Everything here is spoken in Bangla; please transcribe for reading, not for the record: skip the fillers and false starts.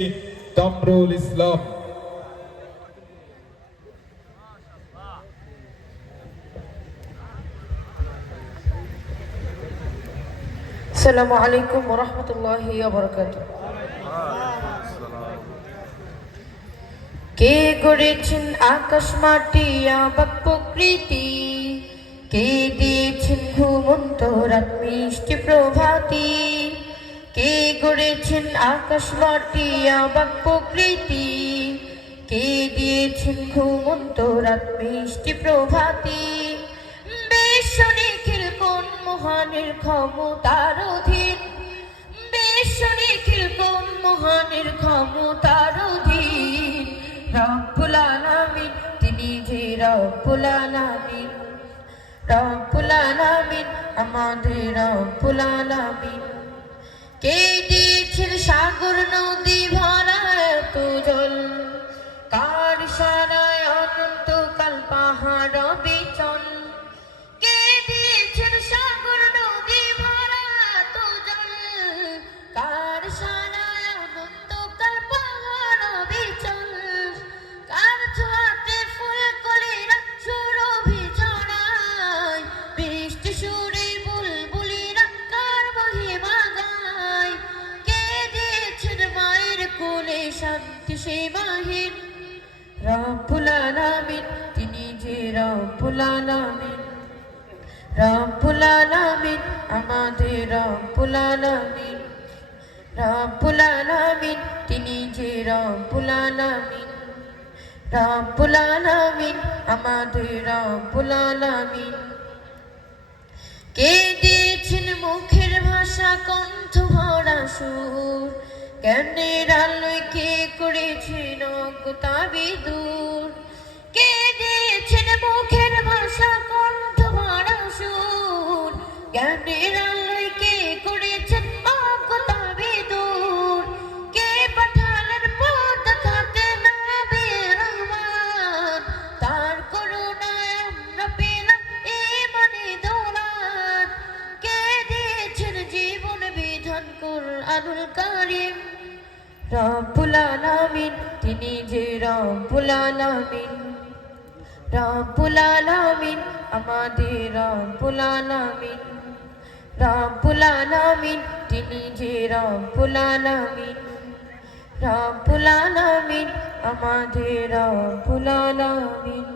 কামরুল ইসলাম। আসসালামু আলাইকুম ওয়া রাহমাতুল্লাহি ওয়া বারাকাতুহু। কে গড়েছেন আকাশ মাটি অবাক প্রকৃতি, কে দিয়েছেন ঘুমন্ত রাত মিষ্টি প্রভাতী, কে গড়েছেন আকাশ মাটি অবাক প্রকৃতি, কে দিয়েছেন ঘুমন্ত রাত মিষ্টি প্রভাতী। বিশ্ব নিখিল কোন মহানের ক্ষমতার অধীন, বিশ্ব নিখিল কোন মহানের ক্ষমতার অধীন। রব্বুল আলামিন তিনি যে রব্বুল আলামিন, রব্বুল আলামিন আমাদের রব্বুল আলামিন। কে দিয়েছেন সাগর নদী ভরা এত জল, কার ইশারায় অনন্তকাল পাহাড় বিচল। কে দিয়েছেন সাগর নদী ভরা এত জল, কার ইশারায় অনন্তকাল পাহাড় বিচল। কার ছোঁয়াতে ফুলকলিরা সুরভি ছড়ায়, বৃষ্টি সুরে বুলবুলিরা কার মহিমা গায়। কে দিয়েছেন মায়ের কোলে শান্তি সীমাহীন, রব্বুল আলামিন তিনি যে রব্বুল আলামিন, রব্বুল আলামিন আমাদের রব্বুল আলামিন, রব্বুল আলামিন তিনি যে রব্বুল আলামিন, রব্বুল আলামিন আমাদের রব্বুল আলামিন। কে দিয়েছেন মুখের ভাষা কণ্ঠ ভরা সুর, জ্ঞানের আলোয় কে করেছেন অজ্ঞতা বিদূর। কে দিয়েছেন মুখের ভাষা কণ্ঠ ভরা সুর, জ্ঞানের আলোয় কে করেছেন অজ্ঞতা বিদূর। কে পাঠালেন পথ দেখাতে নবী রহমান, তার করুণায় আমরা পেলাম ঈমানি দৌলত। কে দিয়েছেন জীবন বিধান কুরআনুল কারীম, রব্বুল আলামিন তিনি যে রব্বুল আলামিন, রব্বুল আলামিন আমাদের রব্বুল আলামিন, রব্বুল আলামিন তিনি যে রব্বুল আলামিন, রব্বুল আলামিন আমাদের রব্বুল আলামিন।